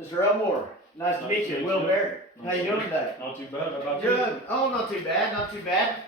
Mr. Elmore, nice to meet you. Will Barrett. How you doing today? Not too bad. How about you? Good. Oh, not too bad, not too bad.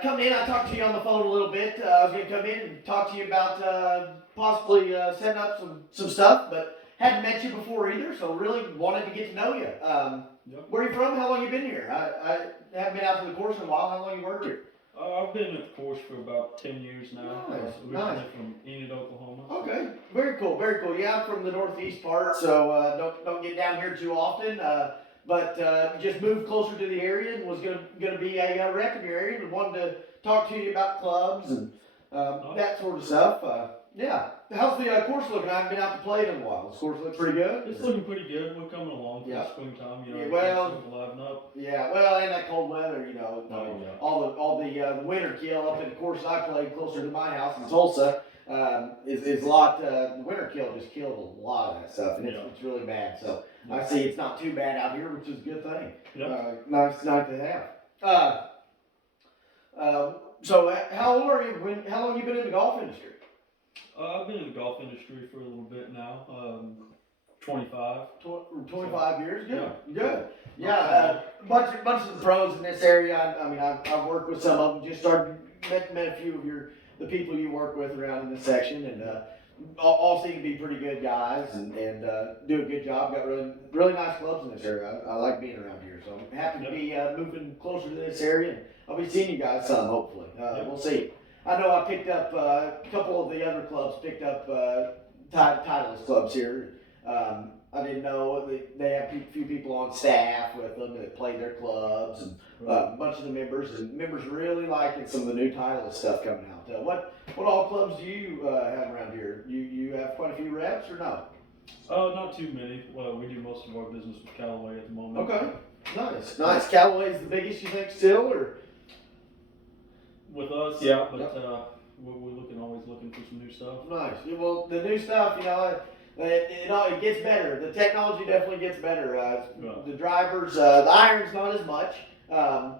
Come in, I talked to you on the phone a little bit. I was going to come in and talk to you about possibly setting up some stuff, but hadn't met you before either, so really wanted to get to know you. Yep. Where are you from? How long you been here? I haven't been out to the course in a while. How long you worked here? I've been at the course for about 10 years now. Nice, Originally nice. from Enid, Oklahoma. Okay, very cool, very cool. Yeah, I'm from the northeast part, so don't get down here too often. But just moved closer to the area and was gonna be a rep in your area and wanted to talk to you about clubs and that sort of stuff. Yeah, how's the course looking? I haven't been out to play it in a while. This course looks pretty good. It's looking pretty good. We're coming along for Yeah. the springtime. Yeah, well- things will liven up. Yeah, well, and that cold weather, you know, Oh, yeah. all the winter kill up in the course I played closer to my house in Tulsa is a lot. The winter kill just killed a lot of that stuff, and it's really bad. So I see it's not too bad out here, which is a good thing. Yeah. Nice to have. So how old are you? How long you been in the golf industry? I've been in the golf industry for a little bit now. 25. 25 years. Good. Yeah. Good. Yeah. Bunch of the pros in this area. I mean, I've worked with some of them. Just met a few of the people you work with around in this section, and all seem to be pretty good guys and do a good job. Got really nice clubs in this area. I like being around here, so I'm happy to be moving closer to this area. And I'll be seeing you guys some, hopefully. We'll see. I know I picked up a couple of the other clubs, picked up Titleist clubs here. I didn't know they have a few people on staff with them that play their clubs, and a bunch of the members really liking some of the new Titleist stuff coming out. What all clubs do you have around here? You have quite a few reps or no? Not too many. Well, we do most of our business with Callaway at the moment. Okay, nice. Callaway's the biggest, you think, still, or? With us, yeah, but we're always looking for some new stuff. Nice. Yeah, well, the new stuff, you know, it gets better. The technology definitely gets better. The drivers, the irons not as much.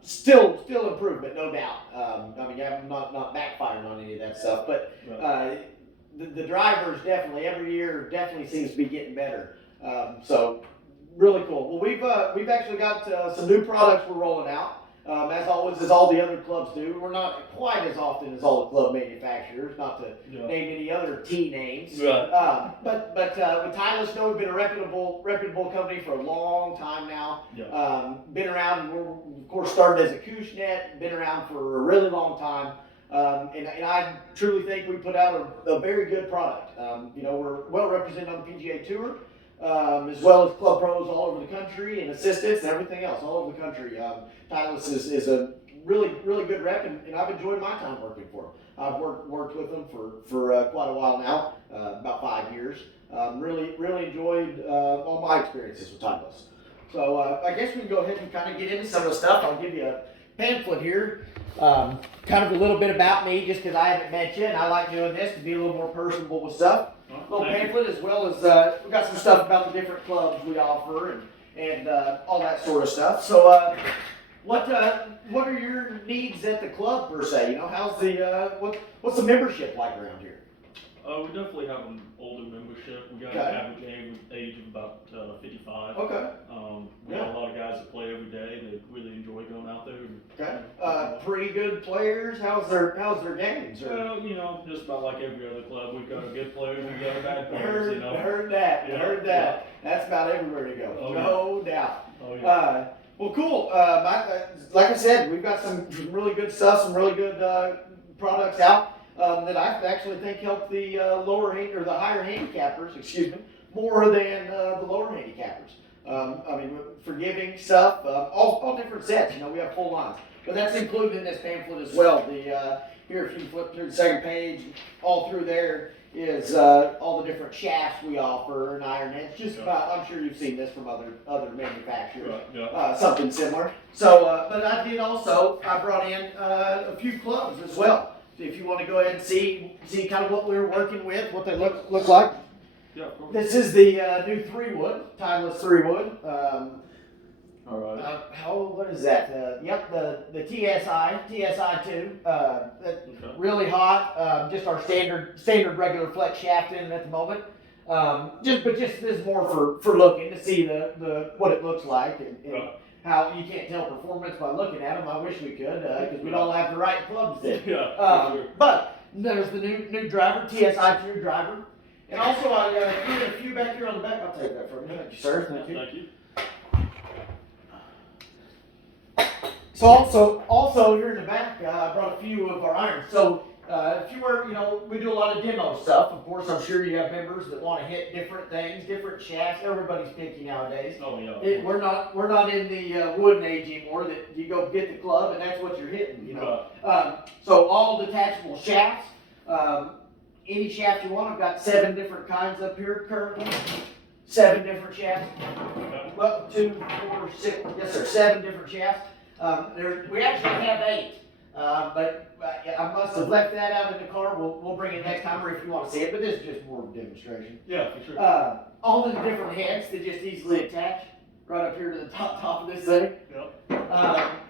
Still improvement, no doubt. I mean, I'm not backfiring on any of that stuff, but the drivers definitely every year definitely seems to be getting better. So really cool. Well, we've actually got some new products we're rolling out. As always, as all the other clubs do, we're not quite as often as all the club manufacturers, not to name any other T names. Right. But with Titleist, we've been a reputable company for a long time now. Yeah. Been around. We're of course started as a Cushnet. Been around for a really long time. And I truly think we put out a very good product. We're well represented on the PGA Tour. As well as club pros all over the country and assistants and everything else all over the country. Titleist is a really good rep, and I've enjoyed my time working for them. I've worked with them for quite a while now, about 5 years. Really enjoyed all my experiences with Titleist. So I guess we can go ahead and kind of get into some of the stuff. I'll give you a pamphlet here, kind of a little bit about me, just because I haven't met you, and I like doing this to be a little more personable with stuff. Little pamphlet, as well as we've got some stuff about the different clubs we offer and all that sort of stuff. So, what are your needs at the club per se? You know, how's what's the membership like around here? We definitely have an older membership. We got an average age of about 55. Okay. We got a lot of guys that play every day. They really enjoy going out there. Okay. Pretty good players. How's their games? Well, just about like every other club, we've got good players and we've got bad players. Heard that. Yeah, Heard that. That's about everywhere to go. Oh, no doubt. Oh, yeah. Well, cool. Like I said, we've got some really good stuff, some really good products out that I actually think help the the higher handicappers, more than the lower handicappers. I mean, forgiving stuff, all different sets. We have full lines, but that's included in this pamphlet as well. Here, if you flip through the second page, all through there is all the different shafts we offer and iron heads. Just about, I'm sure you've seen this from other manufacturers. Right, yeah. Something similar. So, but I brought in a few clubs as well. If you want to go ahead and see kind of what we're working with, what they look like. Yeah, of course. This is the new 3-wood, Titleist 3-wood. All right. What is that? The TSI 2. Really hot. Just our standard regular flex shaft in it at the moment. But just this is more for looking to see the what it looks like and Right. how you can't tell performance by looking at them. I wish we could, because we'd all have the right clubs then. Yeah, for sure. But there's the new driver, TSI tier driver. And also, I threw in a few back here on the back. I'll take that from you. Thank you, sir. Thank you. Thank you. So also here in the back, I brought a few of our irons. So if you were, we do a lot of demo stuff. Of course, I'm sure you have members that want to hit different things, different shafts. Everybody's picky nowadays. Oh, yeah. We're not in the wooden age anymore that you go get the club and that's what you're hitting. Right. So all detachable shafts. Any shaft you want. I've got 7 different kinds up here currently. 7 different shafts. Okay. Well, 2, 4, 6. Yes, sir. 7 different shafts. We actually have 8. But I must have left that out in the car. We'll bring it next time, or if you want to see it. But this is just more of a demonstration. Yeah, for sure. All the different heads that just easily attach right up here to the top of this thing. Yep.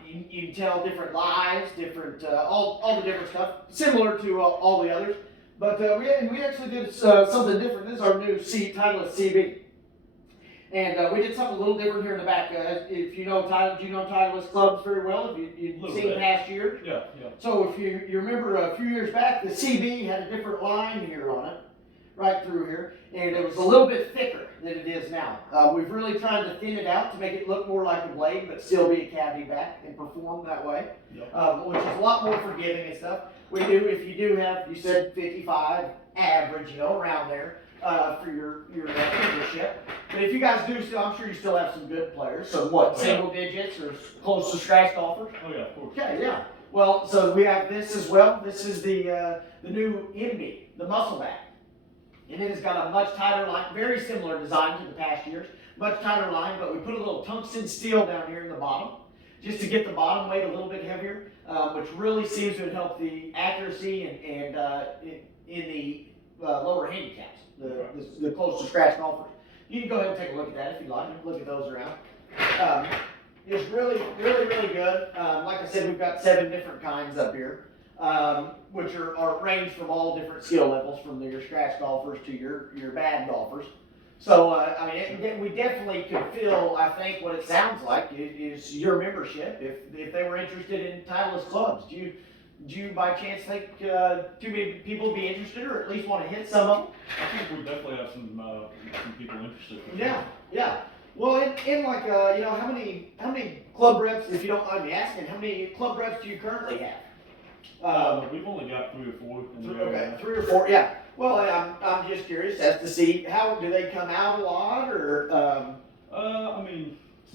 You can tell different lives, different all the different stuff, similar to all the others. But we actually did something different. This is our new Titleist CB. And we did something a little different here in the back. If you know Titleist clubs very well, if you've seen bit. past years. Yeah. So if you remember a few years back, the CB had a different line here on it, right through here, and it was a little bit thicker than it is now. We've really tried to thin it out to make it look more like a blade, but still be a cavity back and perform that way, Yep. which is a lot more forgiving and stuff. If you do have, you said 55 average, around there. For your membership. But if you guys do still, I'm sure you still have some good players. So what, Oh, yeah. single digits or close to scratch golfers? Oh, yeah, of course. Okay, yeah. Well, so we have this as well. This is the new MB, the muscle back. And it has got a much tighter line, very similar design to the past years. Much tighter line, but we put a little tungsten steel down here in the bottom, just to get the bottom weight a little bit heavier, which really seems to help the accuracy and in the lower handicaps. The close to scratch golfers. You can go ahead and take a look at that if you'd like. Look at those around. It's really, really, really good. Like I said, we've got 7 different kinds up here, which are range from all different skill levels, from your scratch golfers to your bad golfers. So, we definitely could feel, I think, what it sounds like is your membership if they were interested in Titleist clubs. Do you by chance think too many people would be interested, or at least want to hit some of them? I think we definitely have some people interested. For sure. Yeah. Well, in like how many club reps, if you don't mind me asking, how many club reps do you currently have? We've only got 3 or 4. Okay, 3 or 4. Yeah. Well, I'm just curious as to see how do they come out a lot, or to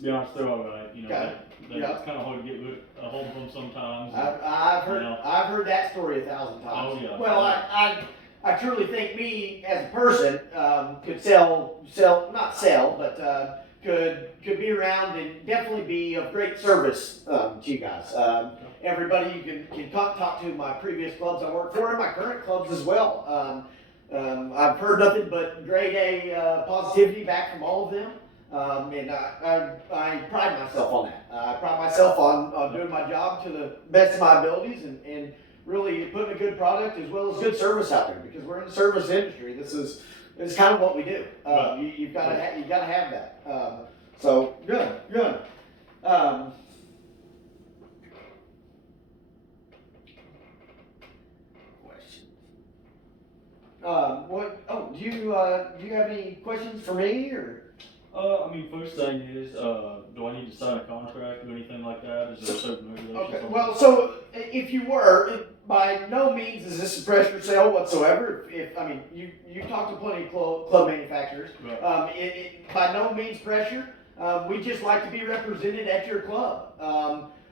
be honest, they're all right. Okay. It's kind of hard to get a hold of them sometimes. I've heard that story 1,000 times. Oh, yeah. Well, I truly think me as a person could not sell, but could be around and definitely be of great service to you guys. Everybody you can talk to my previous clubs I work for and my current clubs as well. I've heard nothing but grade A positivity back from all of them. And I pride myself on that. I pride myself on doing my job to the best of my abilities and really putting a good product as well as good service out there, because we're in the service industry. This is kind of what we do. You've got to have that. So good. Do you have any questions for me, or? First thing is, do I need to sign a contract or anything like that? Is there certain regulations? Okay, well, so if you were, by no means is this a pressure sale whatsoever. You talk to plenty of club manufacturers. Right. By no means pressure. We just like to be represented at your club.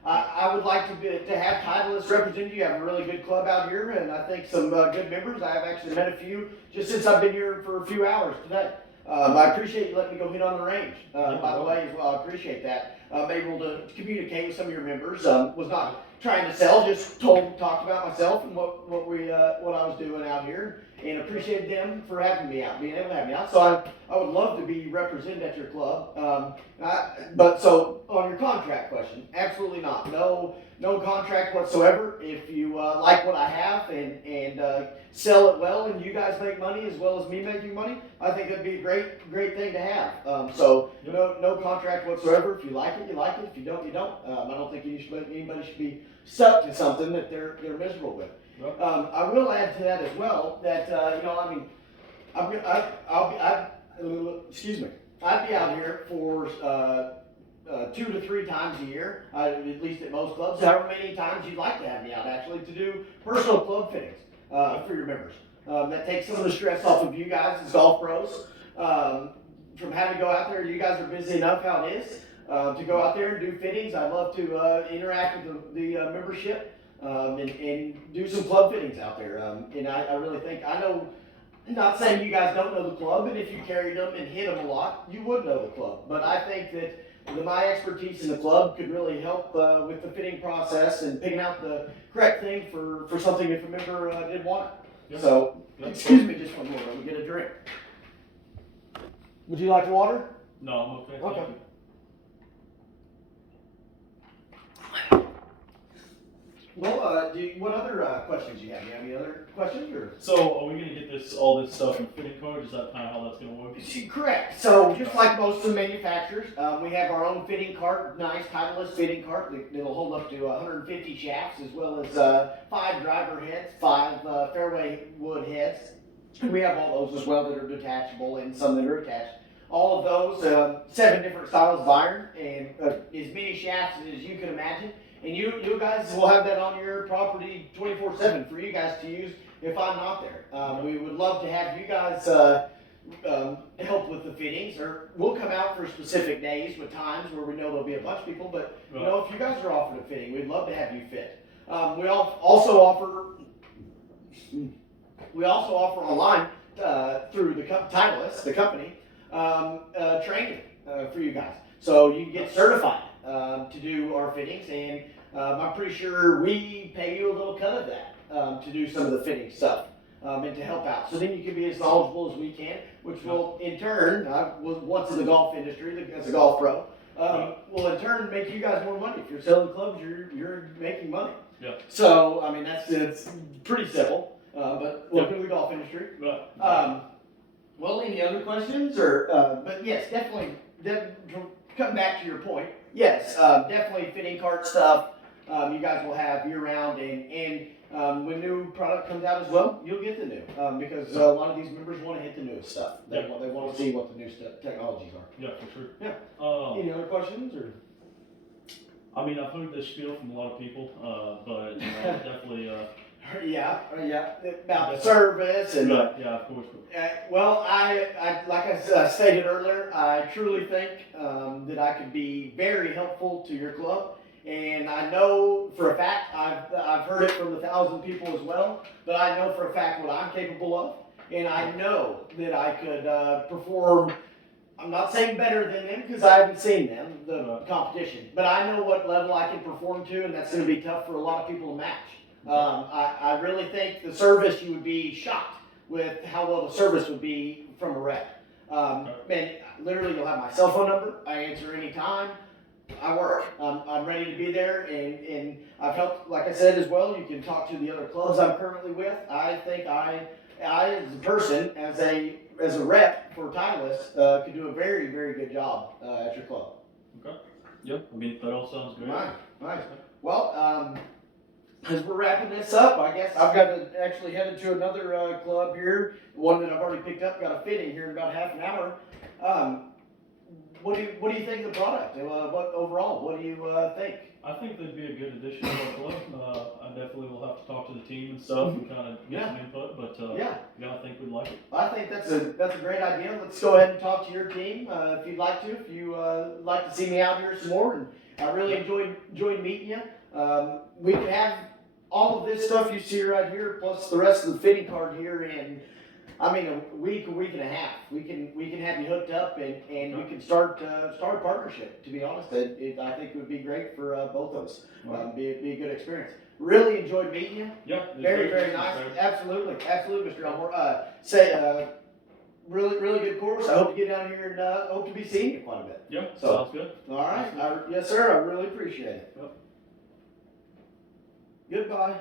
I would like to have Titleist represent you. You have a really good club out here, and I think some good members. I have actually met a few just since I've been here for a few hours today. I appreciate you letting me go hit on the range, by the way, as well. I appreciate that. I'm able to communicate with some of your members. Was not trying to sell, just talked about myself and what I was doing out here, and appreciate them for having me out, being able to have me out. So I would love to be represented at your club. But so on your contract question, absolutely not. No contract whatsoever. If you like what I have and sell it well, and you guys make money as well as me making money, I think that'd be a great thing to have. So no contract whatsoever. If you like it, you like it. If you don't, you don't. I don't think anybody should be stuck to something that they're miserable with. Yep. I will add to that as well that excuse me. I'd be out here for 2 to 3 times a year, at least at most clubs, however many times you'd like to have me out actually to do personal club fittings for your members. That takes some of the stress off of you guys as golf pros from having to go out there. You guys are busy enough how it is to go out there and do fittings. I love to interact with the membership and do some club fittings out there. And I really think, I know, not saying you guys don't know the club, and if you carried them and hit them a lot, you would know the club. But I think that my expertise in the club could really help with the fitting process and picking out the correct thing for something if a member did want it. Yep. So, Yep. excuse me just one more, let me get a drink. Would you like water? No, I'm okay. Thank Okay. you. Well, what other questions do you have? Do you have any other questions? Or? So, are we gonna get all this stuff in a fitting card? Is that kind of how that's gonna work? Correct. So just like most of the manufacturers, we have our own fitting cart, nice Titleist fitting cart that'll hold up to 150 shafts, as well as 5 driver heads, 5 fairway wood heads. And we have all those as well that are detachable and some that are attached. All of those, 7 different styles of iron and as many shafts as you can imagine. And you guys will have that on your property 24/7 for you guys to use if I'm not there. We would love to have you guys help with the fittings, or we'll come out for specific days with times where we know there'll be a bunch of people. But you know, if you guys are offered a fitting, we'd love to have you fit. We also offer online through the Titleist, the company, training for you guys, so you can get certified to do our fittings, and I'm pretty sure we pay you a little cut of that to do some of the fitting stuff and to help out. So then you can be as knowledgeable as we can, which will in turn, I was once in the golf industry as a golf pro, will in turn make you guys more money. If you're selling clubs, you're making money. Yeah. So I mean it's pretty simple, but welcome to the golf industry. Well, any other questions or? But yes, definitely. Come back to your point. Yes, definitely fitting cart stuff. You guys will have year round, and when new product comes out as well, you'll get the new because a lot of these members want to hit the newest stuff. They want to see what the new technologies are. Yeah, for sure. Yeah. Any other questions or? I mean, I've heard this spiel from a lot of people, but you know, definitely. Yeah, about the service and. Yeah, of course. Well, I like I stated earlier, I truly think that I could be very helpful to your club, and I know for a fact I've heard it from 1,000 people as well. But I know for a fact what I'm capable of, and I know that I could perform. I'm not saying better than them because I haven't seen them, the competition, but I know what level I can perform to, and that's going to be tough for a lot of people to match. I really think the service, you would be shocked with how well the service would be from a rep. And literally you'll have my cell phone number. I answer anytime. I work. I'm ready to be there, and I've helped, like I said as well, you can talk to the other clubs I'm currently with. I think I as a person, as a rep for Titleist, could do a very, very good job at your club. Okay. Yep. I mean, that all sounds great. Nice. Well, as we're wrapping this up, I guess I've got to actually headed to another club here, one that I've already picked up, got a fitting here in about half an hour. What do you think of the product? What do you think? I think they'd be a good addition to our club. I definitely will have to talk to the team and stuff and kind of get some input, but yeah, I think we'd like it. I think that's a great idea. Let's go ahead and talk to your team if you'd like to. If you like to see me out here some more, and I really enjoyed meeting you. We can have all of this stuff you see right here, plus the rest of the fitting card here in, a week and a half. We can have you hooked up, and we can start a partnership. To be honest, I think it would be great for both of us. Be a good experience. Really enjoyed meeting you. Yeah. Very, very nice. Absolutely, Mr. Elmore. Really good course. I hope to get down here and hope to be seeing you quite a bit. Yeah, So, sounds good. All right. Yes, sir. I really appreciate it. Yep. Goodbye.